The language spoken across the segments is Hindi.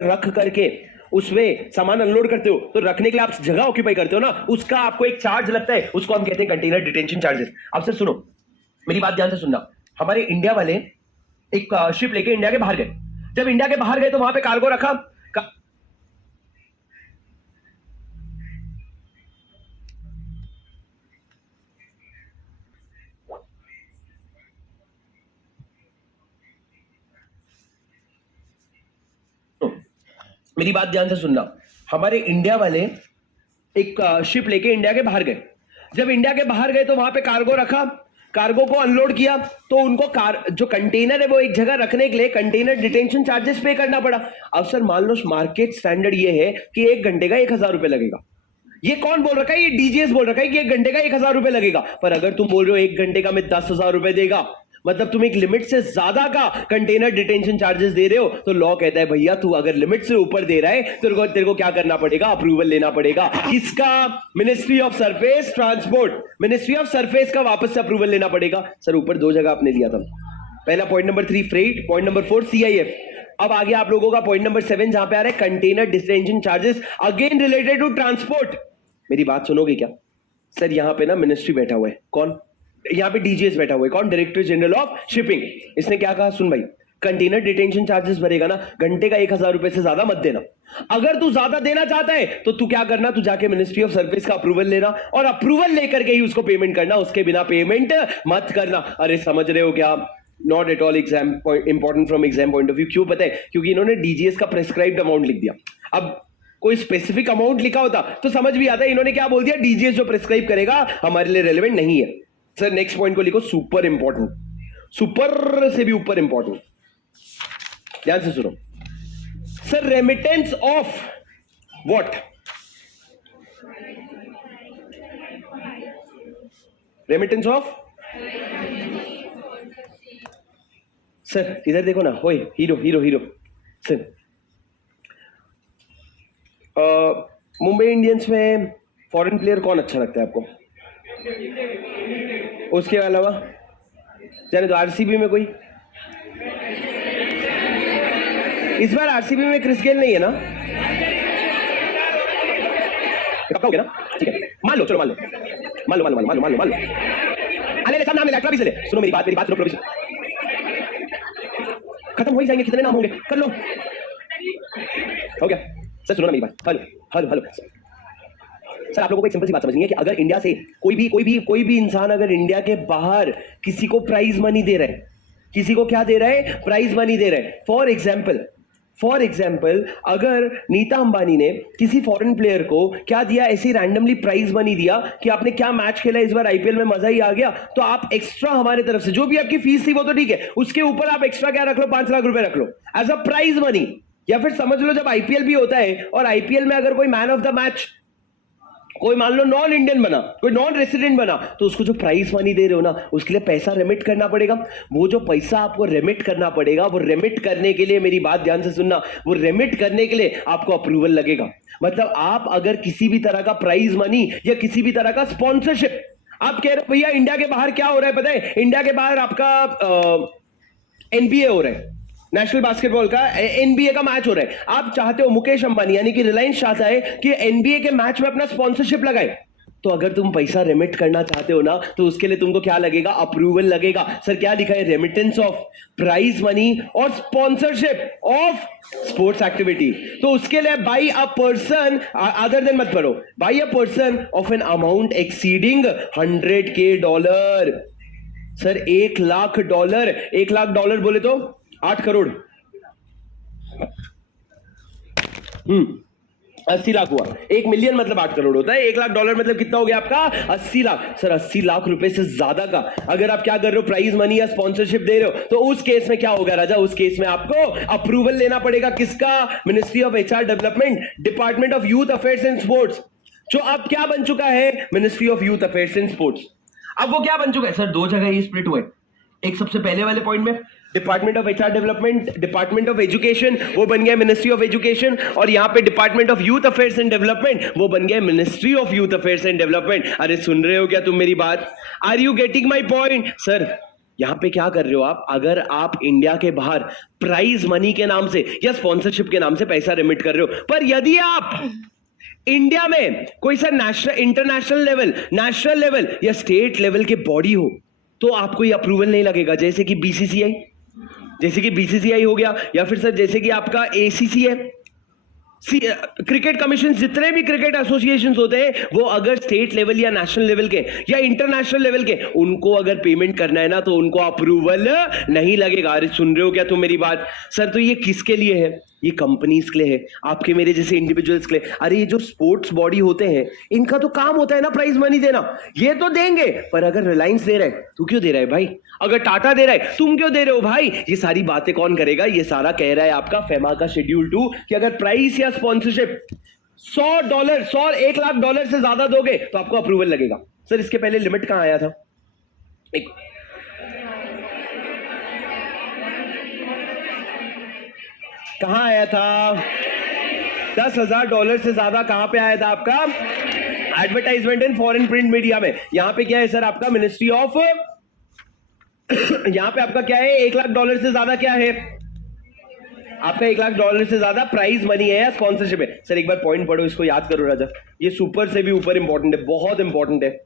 रख करके उसमें सामान अनलोड करते हो, तो रखने के लिए आप जगह ऑक्यूपाई करते हो ना, उसका आपको एक चार्ज लगता है, उसको हम कहते हैं कंटेनर डिटेंशन चार्जेस। अब सर सुनो, मेरी बात ध्यान से सुनना। हमारे इंडिया वाले एक शिप लेके इंडिया के बाहर गए। जब इंडिया के बाहर गए तो वहां पे कार्गो रखा। मेरी बात ध्यान से सुनना। हमारे इंडिया वाले एक शिप लेके इंडिया के बाहर गए। जब इंडिया के बाहर गए तो वहां पे कार्गो रखा, कार्गो को अनलोड किया, तो उनको जो कंटेनर है वो एक जगह रखने के लिए कंटेनर डिटेंशन चार्जेस पे करना पड़ा। अब सर मान लो मार्केट स्टैंडर्ड ये है कि 1 घंटे का 1,000 रुपए लगेगा। ये कौन बोल रखा है? ये डीजीएस बोल रखा है कि 1 घंटे का 1,000 रुपए लगेगा। पर अगर तुम बोल रहे हो 1 घंटे का मैं 10,000 रुपए देगा, मतलब तुम एक लिमिट से ज्यादा का कंटेनर डिटेंशन चार्जेस दे रहे हो, तो लॉ कहता है भैया तू अगर लिमिट से ऊपर दे रहा है तेरे को क्या करना पड़ेगा? अप्रूवल लेना पड़ेगा। किसका? Ministry of surface transport. Ministry of surface का वापस से अप्रूवल लेना पड़ेगा। सर ऊपर 2 जगह आपने लिया था। पहला point number 3 freight, point number 4 CIF. अब आगे आप लोगों का पॉइंट नंबर 7 जहां पे आ रहा है container detention charges, again related to transport. मेरी बात सुनोगे क्या? सर यहां पे ना मिनिस्ट्री बैठा हुआ है। कौन? यहाँ पे डीजीएस बैठा हुआ है। कौन? Director general of shipping. इसने क्या कहा? सुन भाई, कंटेनर डिटेंशन चार्जेस भरेगा ना, घंटे का 1,000 रुपए से ज्यादा मत देना। अगर तू ज्यादा देना चाहता है तो तू क्या करना, तू जाके मिनिस्ट्री ऑफ सर्विस का अप्रूवल लेना और अप्रूवल लेकर के ही उसको पेमेंट करना, उसके बिना पेमेंट मत करना। अरे समझ रहे हो क्या? Not at all exam important from exam point of view. क्यों पता है? क्योंकि इन्होंने डीजीएस का प्रेस्क्राइब्ड अमाउंट लिख दिया। अब कोई स्पेसिफिक अमाउंट लिखा होता तो समझ भी आता है। इन्होंने क्या बोल दिया? डीजीएस जो प्रेस्क्राइब करेगा हमारे लिए रेलेवेंट नहीं है। सर नेक्स्ट पॉइंट को लिखो सुपर इंपॉर्टेंट, सुपर से भी ऊपर इंपॉर्टेंट। ध्यान से सुनो sir, remittance of what? Remittance of, sir इधर देखो ना, होए hero hero hero. Sir Mumbai Indians में फॉरेन प्लेयर कौन अच्छा लगता है आपको? उसके अलावा जाने दो। आरसीबी में कोई? इस बार आरसीबी में क्रिस गेल नहीं है ना? पक्का हो गया ना? ठीक है, मान लो, चलो मान लो मान लो मान लो मान लो मान लो मान लो। अरे सब नाम ले क्लब से ले। सुनो मेरी बात सुनो। प्रोविजन खत्म हो ही जाएंगे, कितने नाम होंगे? कर लो, हो गया। सर सुनो ना मेरी बात। हेलो हेलो हेलो सर, आप लोगों को एक सिंपल सी बात समझनी है कि अगर इंडिया से कोई भी इंसान अगर इंडिया के बाहर किसी को प्राइज मनी दे रहा है, किसी को क्या दे रहा है? प्राइज मनी दे रहा है। फॉर एग्जाम्पल अगर नीता अंबानी ने किसी फॉरेन प्लेयर को क्या दिया? ऐसी रैंडमली प्राइज मनी दिया कि आपने क्या मैच खेला इस बार आईपीएल में, मजा ही आ गया, तो आप एक्स्ट्रा हमारे तरफ से जो भी आपकी फीस थी वो तो ठीक है, उसके ऊपर आप एक्स्ट्रा क्या रख लो? 5 लाख रुपए रख लो एज अ प्राइज मनी। या फिर समझ लो जब आईपीएल भी होता है और आईपीएल में अगर कोई मैन ऑफ द मैच, कोई मान लो नॉन इंडियन बना, कोई नॉन रेसिडेंट बना, तो उसको जो प्राइज मनी दे रहे हो ना, उसके लिए पैसा रेमिट करना पड़ेगा। वो जो पैसा आपको रेमिट करना पड़ेगा, वो रेमिट करने के लिए, मेरी बात ध्यान से सुनना, वो रेमिट करने के लिए आपको अप्रूवल लगेगा। मतलब आप अगर किसी भी तरह का प्राइज मनी या किसी भी तरह का स्पॉन्सरशिप, आप कह रहे हो भैया इंडिया के बाहर क्या हो रहा है पता है? इंडिया के बाहर आपका एनबीए हो रहा है, नेशनल बास्केटबॉल का एनबीए का मैच हो रहा है। आप चाहते हो, मुकेश अंबानी यानी कि रिलायंस चाहता है कि एनबीए के मैच में अपना स्पॉन्सरशिप लगाए, तो अगर तुम पैसा रेमिट करना चाहते हो ना, तो उसके लिए तुमको क्या लगेगा? अप्रूवल लगेगा। सर क्या लिखा है? रेमिटेंस ऑफ प्राइज मनी और स्पॉन्सरशिप ऑफ स्पोर्ट्स एक्टिविटी। तो उसके लिए by a person, other than मत पढ़ो, by a person of an amount exceeding $100K। Sir $1,00,000, $1,00,000 बोले तो 8 करोड़, 80 लाख हुआ। 1 मिलियन मतलब 8 करोड़ होता है। $1,00,000 मतलब कितना हो गया आपका? 80 लाख। सर 80 लाख रुपए से ज्यादा का अगर आप क्या कर रहे हो? प्राइज मनी या स्पॉन्सरशिप दे रहे हो, तो उस केस में क्या होगा राजा? उस केस में आपको अप्रूवल लेना पड़ेगा। किसका? Ministry of HR development, department of youth affairs and sports, जो अब क्या बन चुका है? Ministry of youth affairs and sports. अब वो क्या बन चुका है? सर 2 जगह ही स्प्लिट हुए। एक सबसे पहले वाले पॉइंट में department of HR development, department of education, वो बन गया मिनिस्ट्री ऑफ एजुकेशन, और यहां पे department of youth affairs and development, वो बन गया ministry of youth affairs and development. अरे सुन रहे हो क्या तुम मेरी बात? Are you getting my point? Sir यहां पे क्या कर रहे हो आप? अगर आप इंडिया के बाहर प्राइज मनी के नाम से या स्पॉन्सरशिप के नाम से पैसा रिमिट कर रहे हो, पर यदि आप इंडिया में कोई सा national, international level, national level या स्टेट लेवल के बॉडी हो, तो आपको ये अप्रूवल नहीं लगेगा। जैसे कि बीसीसीआई, जैसे कि बीसीसीआई हो गया, या फिर सर जैसे कि आपका एसीसी है, क्रिकेट कमीशन, जितने भी क्रिकेट एसोसिएशन होते हैं, वो अगर स्टेट लेवल या नेशनल लेवल के या इंटरनेशनल लेवल के, उनको अगर पेमेंट करना है ना, तो उनको अप्रूवल नहीं लगेगा। अरे सुन रहे हो क्या तुम मेरी बात? सर तो ये किसके लिए है? ये कंपनीज के लिए है, आपके मेरे जैसे इंडिविजुअल्स के लिए। अरे ये जो स्पोर्ट्स बॉडी होते हैं, इनका तो काम होता है ना प्राइज मनी देना, ये तो देंगे। पर अगर रिलायंस दे रहा है, तू क्यों दे रहा है भाई? अगर टाटा दे रहा है, तुम क्यों दे रहे हो भाई? ये सारी बातें कौन करेगा? ये सारा कह रहा है आपका फेमा का शेड्यूल 2 कि अगर प्राइस या स्पॉन्सरशिप $100, 1 लाख डॉलर से ज्यादा दोगे तो आपको अप्रूवल लगेगा। सर इसके पहले लिमिट कहां आया था? कहां आया था? $10,000 से ज्यादा कहां पे आया था आपका? Advertisement in foreign print media में। यहां पे क्या है सर आपका? मिनिस्ट्री ऑफ यहां पे आपका क्या है? $1 लाख से ज्यादा क्या है आपका? $1 लाख से ज्यादा प्राइज मनी है या स्पॉन्सरशिप है। सर एक बार पॉइंट पढ़ो, इसको याद करो राजा, ये सुपर से भी ऊपर इंपॉर्टेंट है, बहुत इंपॉर्टेंट है।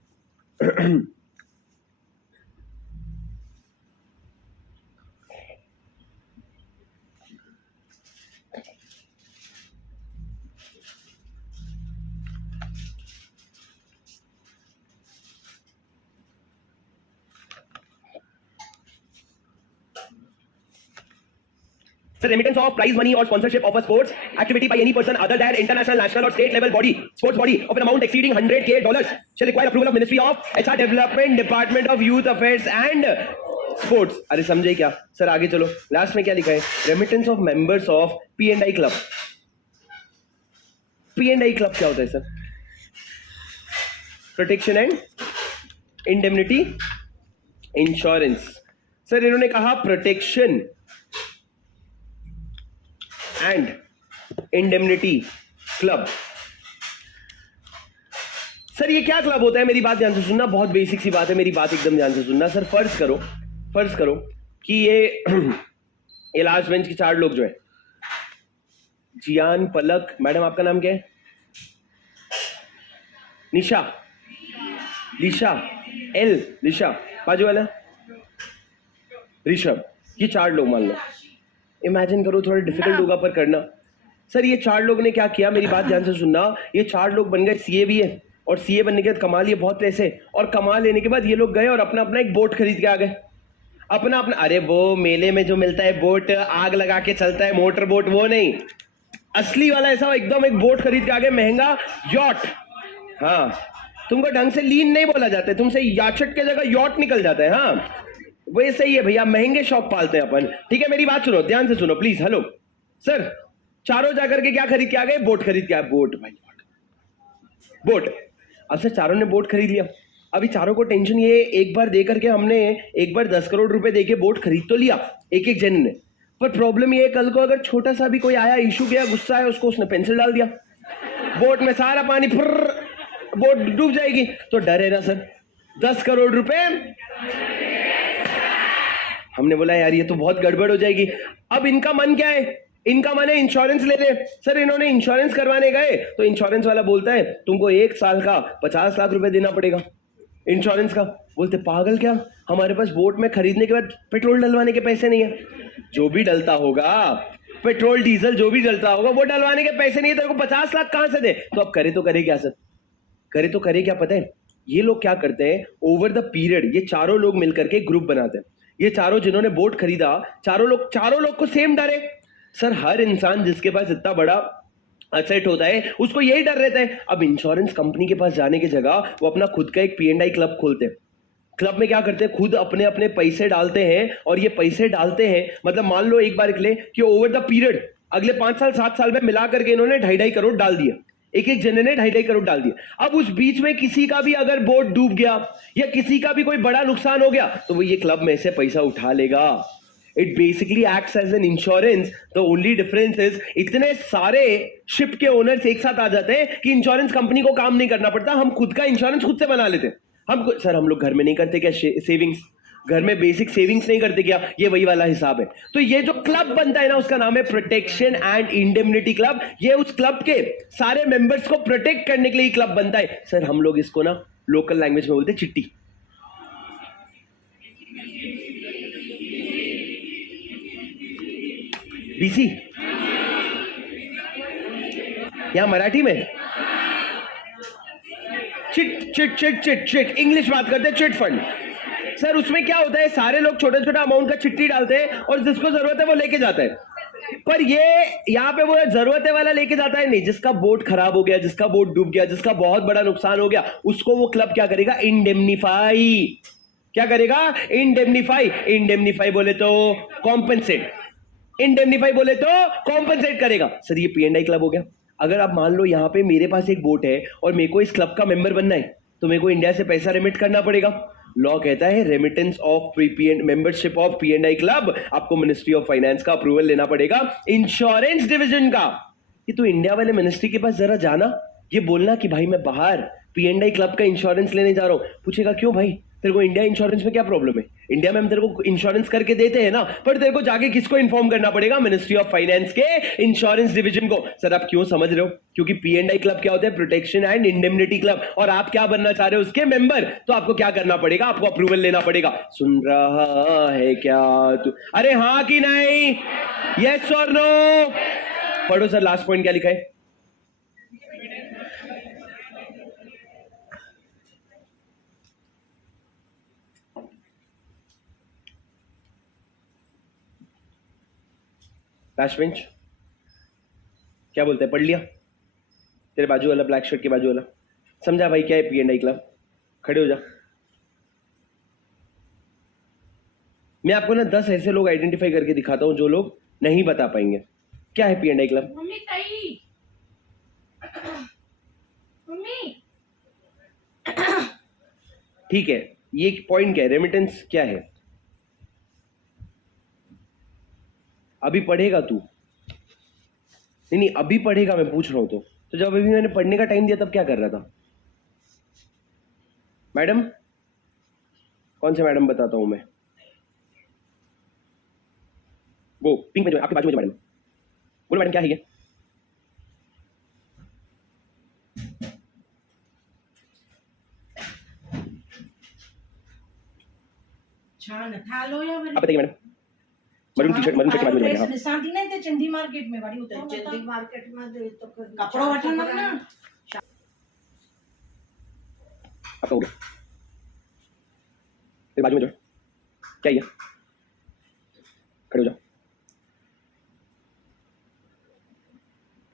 So remittance of prize money or sponsorship of a sports activity by any person other than international, national or state level body, sports body of an amount exceeding $100K shall require approval of Ministry of HR Development, Department of Youth Affairs and Sports. अरे समझे क्या? सर आगे चलो, लास्ट में क्या लिखा है? Remittance of members of P&I club. P&I club क्या होता है sir? Protection and indemnity insurance. Sir इन्होंने कहा protection and indemnity club. Sir ये क्या क्लब होता है? मेरी बात ध्यान से सुनना, बहुत बेसिक सी बात है, मेरी बात एकदम ध्यान से सुनना। सर फर्ज करो कि ये लास्ट बेंच के 4 लोग जो है, जियान, पलक, मैडम आपका नाम क्या है? निशा, लिशा, लिशा, बाजू वाला ऋषभ, ये 4 लोग मान लो। इमेजिन करो, थोड़ा डिफिकल्ट होगा पर करना। सर ये 4 लोग ने क्या किया? मेरी बात ध्यान से सुनना। ये 4 लोग बन गए सीए भी है, और सीए बनने के बाद कमा लिए बहुत पैसे, और कमा लेने के बाद ये लोग गए और अपना अपना एक बोट खरीद के आ गए। अपना अपना, अरे वो मेले में जो मिलता है बोट, आग लगा के चलता है मोटर बोट, वो नहीं, असली वाला ऐसा एकदम एक बोट खरीद के आ गए, महंगा यॉट। हाँ, तुमको ढंग से लीन नहीं बोला जाता है, तुमसे याचट के जगह यॉट निकल जाता है। हाँ वो सही है भैया, महंगे शौक पालते हैं अपन। ठीक है मेरी बात सुनो, ध्यान से सुनो प्लीज। हेलो सर, चारों जाकर के क्या खरीद के आ गए? बोट खरीद के आए। बोट भाई, बोट। अब सर चारों ने बोट खरीद लिया। अभी चारों को टेंशन ये, एक बार दे करके हमने एक बार 10 करोड़ रुपए देके बोट खरीद तो लिया एक एक जन ने, पर प्रॉब्लम ये है कल को अगर छोटा सा भी कोई आया, इशू किया, गुस्सा है उसको, उसने पेंसिल डाल दिया बोट में, सारा पानी बोट डूब जाएगी। तो डर है ना सर, 10 करोड़ रुपए। हमने बोला यार ये तो बहुत गड़बड़ हो जाएगी। अब इनका मन क्या है? इनका मन है इंश्योरेंस ले ले। सर इन्होंने इंश्योरेंस करवाने गए तो इंश्योरेंस वाला बोलता है तुमको 1 साल का 50 लाख रुपए देना पड़ेगा इंश्योरेंस का। बोलते पागल क्या, हमारे पास बोट में खरीदने के बाद पेट्रोल डलवाने के पैसे नहीं है। जो भी डलता होगा, पेट्रोल डीजल जो भी डलता होगा, वो डलवाने के पैसे नहीं है, तेरे को 50 लाख कहां से दे? तो अब करे तो करे क्या सर? करे तो करे क्या पता है? ये लोग क्या करते हैं, ओवर द पीरियड ये चारों लोग मिलकर के ग्रुप बनाते हैं। ये चारों जिन्होंने बोट खरीदा, चारों लोग को सेम डर है। सर हर इंसान जिसके पास इतना बड़ा असेट होता है उसको यही डर रहता है। अब इंश्योरेंस कंपनी के पास जाने की जगह वो अपना खुद का एक P&I क्लब खोलते हैं। क्लब में क्या करते हैं, खुद अपने अपने पैसे डालते हैं, और ये पैसे डालते हैं मतलब मान लो एक बार के लिए कि ओवर द पीरियड अगले 5 साल 7 साल में मिला करके इन्होंने 2.5 करोड़ डाल दिया, एक एक जने ने 2.5 करोड़ डाल दिया। अब उस बीच में किसी का भी अगर बोट डूब गया या किसी का भी कोई बड़ा नुकसान हो गया तो वो ये क्लब में से पैसा उठा लेगा। It basically acts as an insurance. The only difference is इतने सारे शिप के ओनर्स एक साथ आ जाते हैं कि इंश्योरेंस कंपनी को काम नहीं करना पड़ता, हम खुद का इंश्योरेंस खुद से बना लेते हैं। हम लोग घर में नहीं करते क्या सेविंग्स? घर में बेसिक सेविंग्स नहीं करते क्या? ये वही वाला हिसाब है। तो ये जो क्लब बनता है ना, उसका नाम है प्रोटेक्शन एंड इंडेमनिटी क्लब। ये उस क्लब के सारे मेंबर्स को प्रोटेक्ट करने के लिए क्लब बनता है। सर हम लोग इसको ना लोकल लैंग्वेज में बोलते हैं चिट्टी। बीसी या मराठी में chit chit chit chit chit, English बात करते हैं चिट फंड। सर उसमें क्या होता है, सारे लोग छोटा छोटा अमाउंट का चिट्ठी डालते हैं और जिसको जरूरत है वो लेके जाता है। पर ये यहाँ पे वो जरूरत है वाला लेके जाता है नहीं, जिसका बोट खराब हो गया, जिसका बोट डूब गया, जिसका बहुत बड़ा नुकसान हो गया, उसको वो क्लब क्या करेगा? इंडेमनीफाई। क्या करेगा? इंडेमनीफाई। इंडेमनीफाई बोले तो कॉम्पेंसेट, इंडेमनीफाई बोले तो कॉम्पेंसेट करेगा। सर ये पी&आई क्लब हो गया। अगर आप मान लो यहाँ पे मेरे पास एक बोट है और मेरे को इस क्लब का मेंबर बनना है, तो मेरे को इंडिया से पैसा रेमिट करना पड़ेगा। लॉ कहता है रेमिटेंस ऑफ मेंबरशिप ऑफ पी&आई क्लब, आपको मिनिस्ट्री ऑफ फाइनेंस का अप्रूवल लेना पड़ेगा, इंश्योरेंस डिवीजन का। कि तू इंडिया वाले मिनिस्ट्री के पास जरा जाना, ये बोलना कि भाई मैं बाहर पी&आई क्लब का इंश्योरेंस लेने जा रहा हूं। पूछेगा क्यों भाई, तेरे को इंडिया इंश्योरेंस में क्या प्रॉब्लम है? इंडिया में हम तेरे को इंश्योरेंस करके देते हैं ना, पर तेरे को जाके किसको इन्फॉर्म करना पड़ेगा? मिनिस्ट्री ऑफ फाइनेंस के इंश्योरेंस डिवीजन को। सर आप क्यों समझ रहे हो? क्योंकि पी&आई क्लब क्या होता है? Protection and indemnity club. और आप क्या बनना चाह रहे हो? उसके मेंबर। तो आपको क्या करना पड़ेगा? आपको अप्रूवल लेना पड़ेगा। सुन रहा है क्या तू? अरे हाँ कि नहीं? यस और नो? पढ़ो सर, लास्ट पॉइंट क्या लिखा है? लास्ट बेंच क्या बोलते हैं? पढ़ लिया? तेरे बाजू वाला, ब्लैक शर्ट के बाजू वाला, समझा भाई क्या है पी&आई क्लब? खड़े हो जा। मैं आपको ना 10 ऐसे लोग आइडेंटिफाई करके दिखाता हूं जो लोग नहीं बता पाएंगे क्या है पी&आई क्लब। ठीक है, ये पॉइंट क्या है? रेमिटेंस क्या है? अभी पढ़ेगा तू? नहीं अभी पढ़ेगा, मैं पूछ रहा हूं। तो जब अभी मैंने पढ़ने का टाइम दिया तब क्या कर रहा था? मैडम कौन से मैडम बताता हूं मैं? वो पिंक में जो आपके बाजू में जो मैडम, बोलो मैडम क्या है ये? छान थालो या आप बताइए madam. Maroon T shirt, maroon shirt के बाजू में हाँ। निशांती नाही ते चंदी मार्केट में वाडी होतं चंदी मार्केट मध्ये तो कपड़ा वाटणार ना आपका हो गया। फिर बाजू में जो क्या ये? खड़े हो जाओ,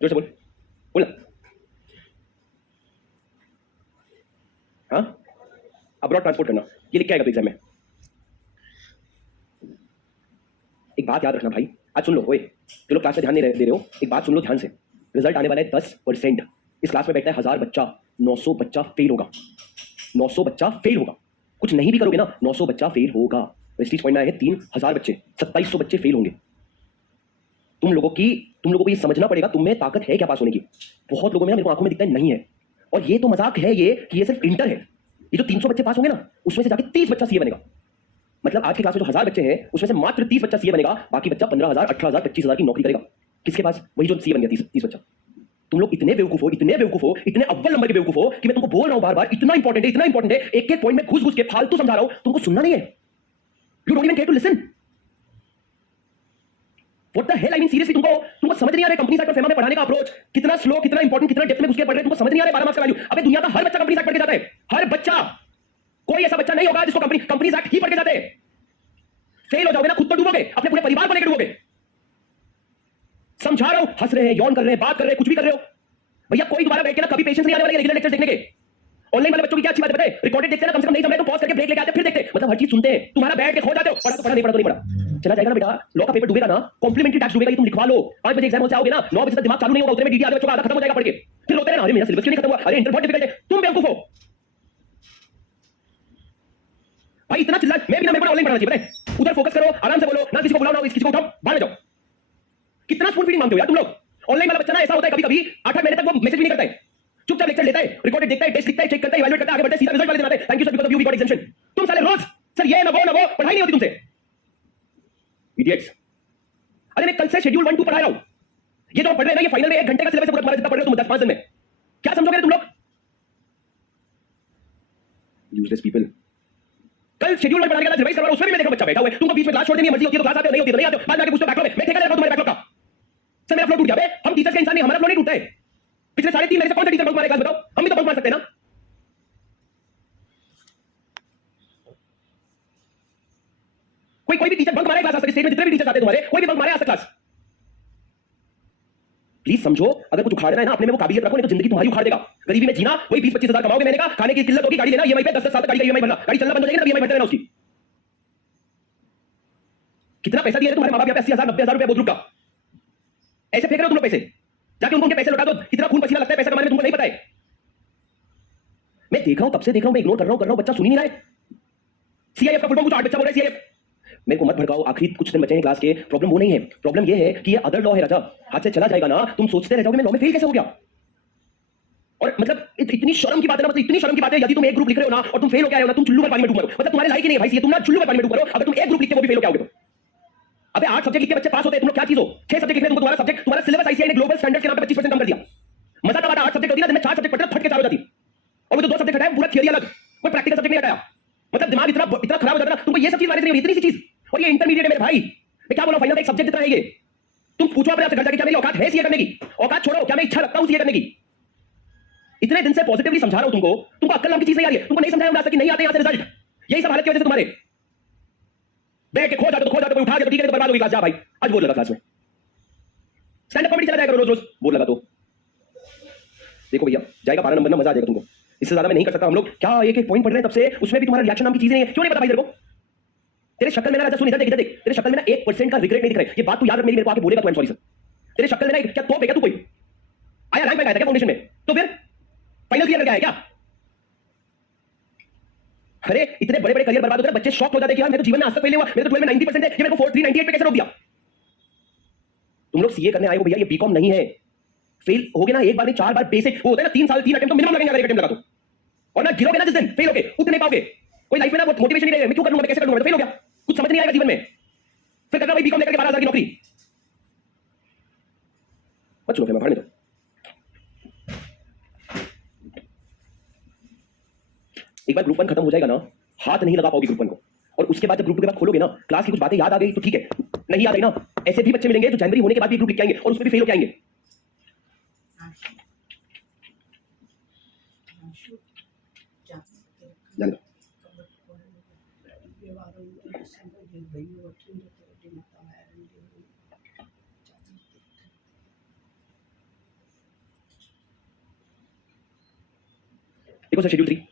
जोर से बोल, बोल। हाँ, अब्रॉड ट्रांसपोर्ट करना, ये लिख के आएगा एग्जाम में। एक बात याद रखना भाई, आज सुन लो, ओए जो लोग क्लास में ध्यान नहीं दे रहे हो, एक बात सुन लो ध्यान से। रिजल्ट आने वाला है 10%। इस क्लास में बैठा है 1000 बच्चा, 900 बच्चा फेल होगा। 900 बच्चा फेल होगा। कुछ नहीं भी करोगे ना, 900 बच्चा फेल होगा। प्रेस्टीज पॉइंट है 3000 बच्चे, 2700 बच्चे फेल होंगे। तुम लोगों को ये समझना पड़ेगा तुम में ताकत है क्या पास होने की। बहुत लोगों में मेरे को आंखों में दिखता है नहीं है, और ये तो मजाक है ये कि ये सिर्फ इंटर है। ये जो 300 बच्चे पास होंगे ना, उसमें से जाके 30 बच्चा सीए बनेगा। मतलब आज की क्लास में जो 1000 बच्चे हैं उसमें से मात्र 30 बच्चा सीए बनेगा, बाकी बच्चा 15,000, 18,000, 25,000 की नौकरी करेगा। किसके पास? वही जो सीए बन गया 30 बच्चा। तुम लोग इतने बेवकूफ हो, इतने बेवकूफ हो, इतने अव्वल नंबर के बेवकूफ हो कि मैं तुमको बोल रहा हूं बार बार, इतना इंपॉर्टेंट है, इतना इंपॉर्टेंट है, एक एक पॉइंट में घुस घुस के फालतू समझा रहा हूं, तुमको सुनना नहीं है। You don't even care to listen. What the hell, I mean seriously, तुमको समझ नहीं आ रहा है कंपनी साइड पर फेमा में पढ़ाने का अप्रोच कितना स्लो, कितना इंपॉर्टेंट, कितना डेप्थ में घुस के पढ़ रहे हैं। तुमको समझ नहीं आ रहा है 12 मार्क्स का वैल्यू। अबे दुनिया का हर बच्चा कंपनी साइड पढ़ के जाता है, हर बच्चा। कोई ऐसा बच्चा नहीं होगा जिसको कंपनी साइड ही पढ़ के जाते हैं। फेल हो जाओगे ना, खुद तो डूबोगे, अपने पूरे परिवार को लेकर डूबोगे। समझा रहा हूं, हंस रहे हैं, यौन कर रहे हैं, बात कर रहे हैं, कुछ भी कर रहे हो भैया। कोई दोबारा बैठ के ना कभी पेशेंस नहीं आने वाला रेगुलर लेक्चर देखने के। ऑनलाइन वाले बच्चों की क्या अच्छी बात है पता है? रिकॉर्डेड देखते हैं ना, कम से कम नहीं समझे तो पॉज करके ब्रेक लेके आते, फिर देखते। मतलब हर चीज सुनते हैं। तुम्हारा बैठ के खो जाते हो, पढ़ा तो पढ़ा, नहीं पढ़ा तो नहीं पढ़ा। चला जाएगा ना बेटा, लॉ का पेपर डूबेगा ना, कॉम्प्लीमेंट्री टैक्स डूबेगा, ये तुम लिखवा लो। 5 बजे एग्जाम से आओगे ना, 9 बजे तक दिमाग चालू नहीं होगा, उतने में डीडी आधे बच्चों का आधा खत्म हो जाएगा पढ़ के। फिर रोते रहना, अरे मेरा सिलेबस क्यों नहीं खत्म हुआ, अरे इंटर बहुत डिफिकल्ट है। तुम बेवकूफ हो भाई, इतना चिल्ला। मैं भी ना, मेरे को ऑनलाइन पढ़ना चाहिए पता है। उधर फोकस करो, आराम से बोलो ना, किसी को बुलाओ ना किसी को उठाओ, बाहर जाओ। कितना स्पून फीडिंग मांगते हो यार तुम लोग। ऑनलाइन वाला बच्चा ना ऐसा होता है, कभी कभी 8 महीने तक वो मैसेज भी नहीं करता है, चुपचाप लेक्चर लेता है, रिकॉर्डेड देखता है, टेस्ट लिखता है, चेक करता है, इवैल्यूएट करता है, आगे बढ़ता है, सीधा रिजल्ट वाले दिन आता है, thank you sir because of you we got exemption. तुम साले रोज सर ये ना वो पढ़ाई नहीं होती तुमसे, इडियट्स। अरे मैं कल से शेड्यूल 1 2 पढ़ा रहा हूं, ये जो पढ़ रहे हैं ना, ये फाइनल में 1 घंटे का सिलेबस है पूरा तुम्हारा, जितना पढ़ रहे हो तुम 10 5 दिन में, क्या समझोगे तुम लोग? Useless people. कल शेड्यूल 1 पढ़ाने के बाद रिवाइज करवा, उसमें भी मैं देखा बच्चा बैठा हुआ है, तुमको बीच में क्लास छोड़ देनी है, मर्जी होती है तो क्लास आते हो, नहीं होती तो नहीं आते हो, बाद में आके पूछते हो बैकलॉग में, मैं ठेका ले रहा हूं तुम्हारे बैकलॉग का। सर मेरा फ्लो टूट गया बे, हम टीचर्स के इंसान नहीं, हमारा फ्लो नहीं टूटता है। पिछले 3.5 महीने से कौन सा टीचर बंक मारे क्लास बताओ, हम भी तो बंक मार सकते हैं ना। कोई भी टीचर बंक मारे क्लास, आज तक स्टेज में जितने भी टीचर आते हैं तुम्हारे, कोई भी बंक मारे आज तक क्लास। प्लीज समझो, अगर कुछ उखाड़ना है ना अपने में वो काबिलियत रखो, नहीं तो जिंदगी तुम्हारी उखाड़ देगा। गरीबी में जीना, वही 20-25 हजार कमाओगे महीने का, खाने की किल्लत होगी, गाड़ी लेना ईएमआई पे, 10 साल तक गाड़ी का ईएमआई भरना, गाड़ी चलना बंद हो जाएगी ना, ईएमआई भरते रहना उसकी। कितना पैसा दिया है तुम्हारे मां बाप, 80,000 90,000 रुपए बोतल का, ऐसे फेंक रहे हो तुम लोग पैसे, जाके उनको उनके पैसे लौटा दो। कितना खून पसीना लगता है पैसा कमाने में, तुमको नहीं पता है। मैं देख रहा हूं, तब से देख रहा हूं, मैं इग्नोर कर रहा हूं, बच्चा सुन ही नहीं रहा है। सीआईएफ का फुल फॉर्म कुछ 8 बच्चा बोल रहा है सीआईएफ, मेरे को मत भड़काओ, आखिरी कुछ दिन बचे हैं क्लास के। प्रॉब्लम वो नहीं है, प्रॉब्लम ये है कि ये अदर लॉ है राजा, हाथ से चला जाएगा ना, तुम सोचते रह जाओगे मैं लॉ में फेल कैसे हो गया। और मतलब इतनी शर्म की बात है ना, मतलब इतनी शर्म की बात है, यदि तुम एक ग्रुप लिख रहे हो ना और तुम फेल हो गए हो ना, तुम चुल्लू पर पानी में डूब मरो, मतलब तुम्हारे लायक ही नहीं है भाई, तुम ना चुल्लू पर पानी में डूब मरो, अगर तुम एक ग्रुप लिख के वो भी फेल हो गए होगे तो। अबे 8 सब्जेक्ट लिख के बच्चे पास होते हैं, तुम लोग क्या चीज हो, 6 सब्जेक्ट लिखने तुमको, तुम्हारा सब्जेक्ट, तुम्हारा सिलेबस आईसीआई ने ग्लोबल स्टैंडर्ड के नाम पे 25% कम कर दिया। मजा तब आता 8 सब्जेक्ट होती ना, दिन में 4 सब्जेक्ट पढ़ना फट के चार हो जाती, और वो तो 2 सब्जेक्ट हटाया, पूरा थियरी अलग, कोई प्रैक्टिकल सब्जेक्ट नहीं हटाया। मतलब दिमाग इतना इतना खराब हो जाता ना तुमको, ये सब चीज मैनेज नहीं होगी, इतनी सी चीज। और ये इंटरमीडिएट है मेरे भाई, मैं क्या बोला, फाइनल का एक सब्जेक्ट इतना है ये। तुम पूछो अपने आप से घर जाके, क्या मेरी औकात है सीए करने की? औकात छोड़ो, क्या मैं इच्छा रखता हूं सीए करने की? इतने दिन से पॉजिटिवली समझा रहा हूं तुमको अक्ल नाम की चीज नहीं आ रही है, तुमको नहीं समझाया आज तक कि नहीं आते यहां से रिजल्ट, यही सब हालत की वजह से तुम्हारे। बैठ के खो जाते तो खो जाते, कोई उठा के तो ठीक है, तो बर्बाद होगी क्लास। जा भाई, आज बोल लगा क्लास में, स्टैंड अप कॉमेडी चला जाएगा रोज रोज, बोल लगा तो देखो भैया, जाएगा 12 नंबर ना, मजा आ जाएगा तुमको, इससे ज्यादा मैं नहीं कर सकता। हम लोग क्या एक एक पॉइंट पढ़ रहे हैं तब से, उसमें भी तुम्हारा रिएक्शन नाम की चीज नहीं है, क्यों नहीं पता भाई तेरे को? तेरे शक्ल में ना राजा, सुन इधर देख, इधर देख, तेरे शक्ल में ना 1% का रिग्रेट नहीं दिख रहा है, ये बात तू याद रख, मेरे को आके बोलेगा तो आई एम सॉरी सर। तेरे शक्ल में ना क्या तोप है क्या तू, कोई आया रैंक में आया था क्या फाउंडेशन में? तो फिर फाइनल क्लियर करके आया क्या? अरे इतने बड़े बड़े करियर बर्बाद होते हैं, बच्चे शॉक हो जाते हैं कि यार मेरे तो जीवन में आज तक फेल हुआ, मेरे तो 12 में 90% है, ये मेरे को 4398 पे कैसे रोक दिया? तुम लोग सीए करने आए हो भैया, ये बीकॉम नहीं है। फेल होगे ना एक बार नहीं 4 बार, बेसिक वो होता है ना, 3 साल 3 अटेम्प्ट तो मिनिमम लगेंगे, अगर एक अटेम्प्ट लगा तो। और ना गिरोगे ना जिस दिन, फेल होगे, उठ नहीं पाओगे, कोई लाइफ में ना मोटिवेशन नहीं रहेगा, मैं क्यों करूंगा, मैं कैसे करूंगा, फेल हो गया, कुछ समझ नहीं आएगा जीवन में, फिर करना भाई बीकॉम लेकर 12,000 की नौकरी। मत चलो, मैं भाड़ में दो। एक बार ग्रुप 1 खत्म हो जाएगा ना, हाथ नहीं लगा पाओगे ग्रुप 1 को, और उसके बाद जब ग्रुप 2 के बाद खोलोगे ना, क्लास की कुछ बातें याद आ गई तो ठीक है, नहीं याद आई ना, ऐसे भी बच्चे मिलेंगे जो जनवरी होने के बाद भी ग्रुप लिख के आएंगे और उसमें भी फेल होके आएंगे। जाने दो। देखो सर, शेड्यूल 3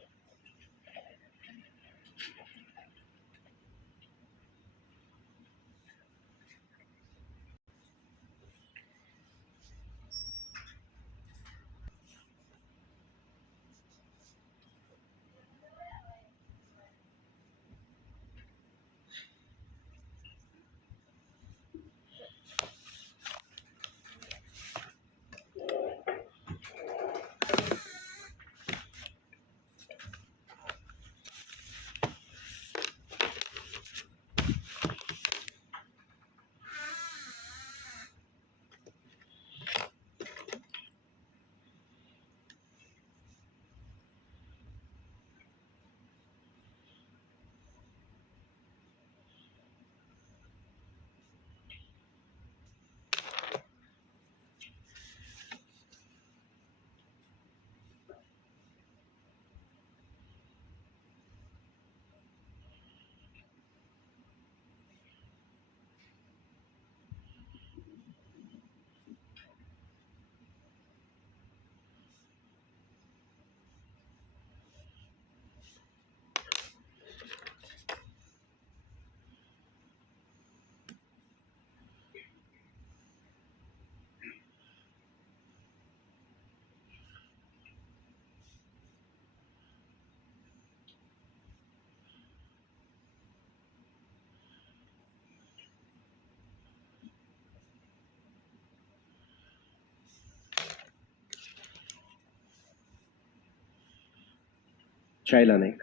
चाय लाना, एक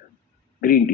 ग्रीन टी।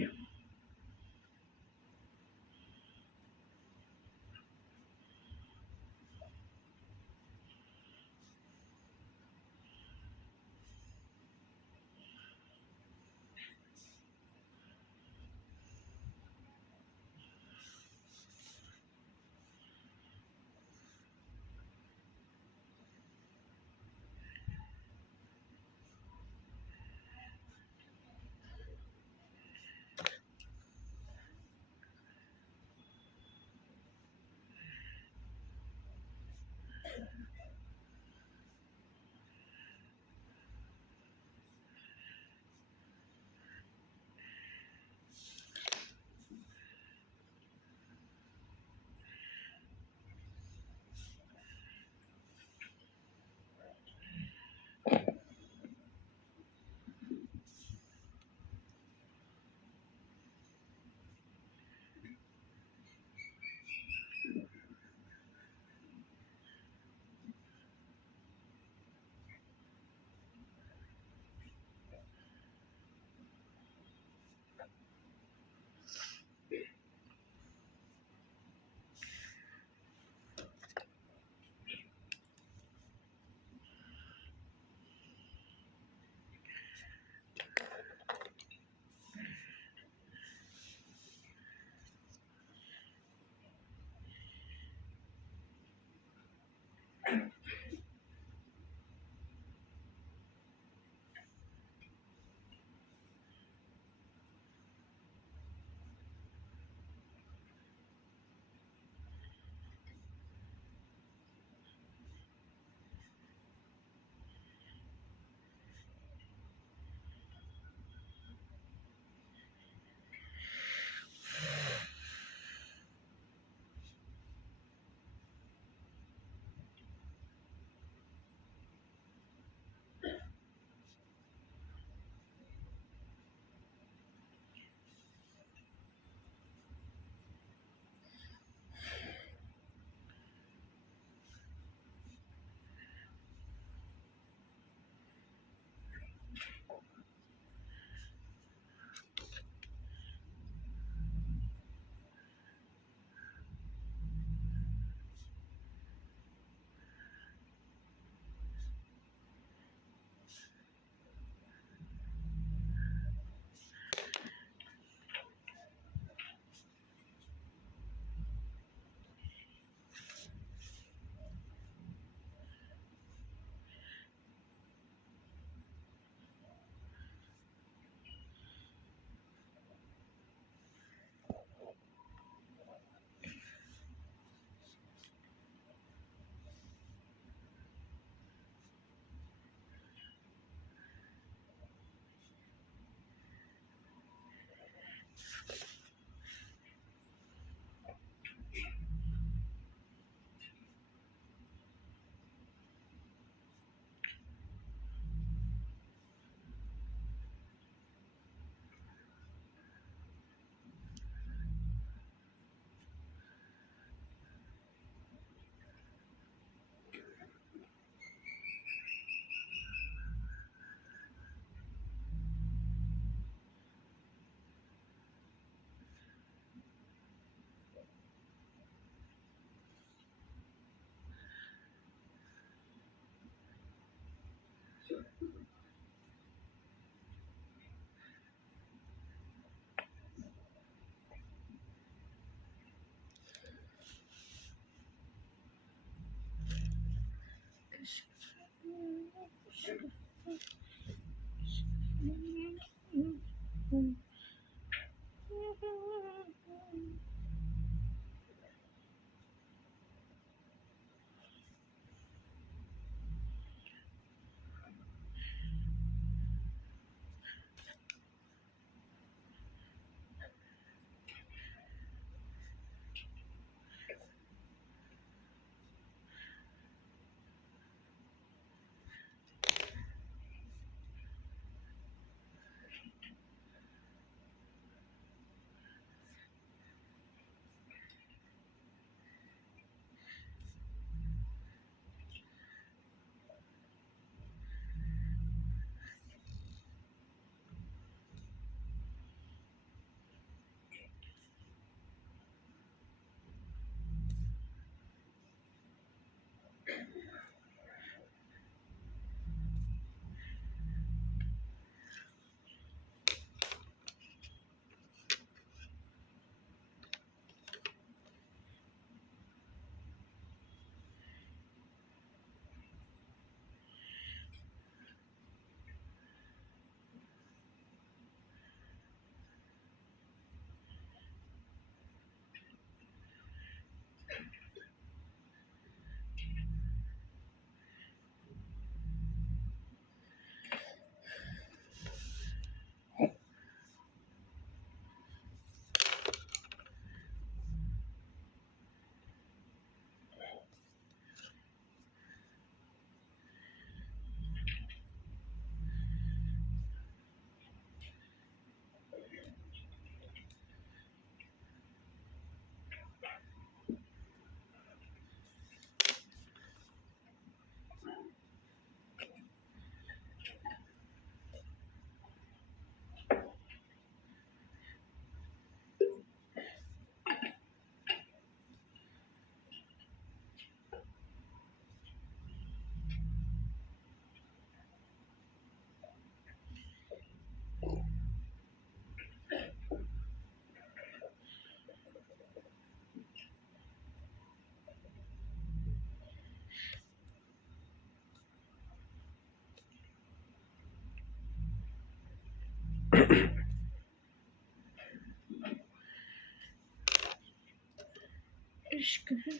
इश्क है।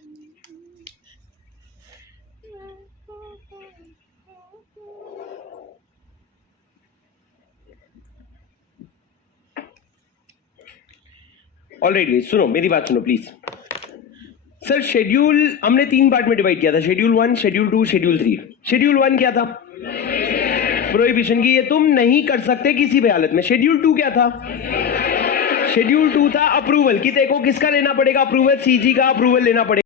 ऑलराइट सुनो, मेरी बात सुनो प्लीज। सर शेड्यूल हमने 3 पार्ट में डिवाइड किया था, शेड्यूल 1, शेड्यूल 2, शेड्यूल 3। शेड्यूल 1 क्या था? प्रोहिबिशन की, ये तुम नहीं कर सकते किसी भी हालत में। शेड्यूल 2 क्या था? शेड्यूल 2 था अप्रूवल की, देखो किसका लेना पड़ेगा अप्रूवल, सीजी का अप्रूवल लेना पड़ेगा।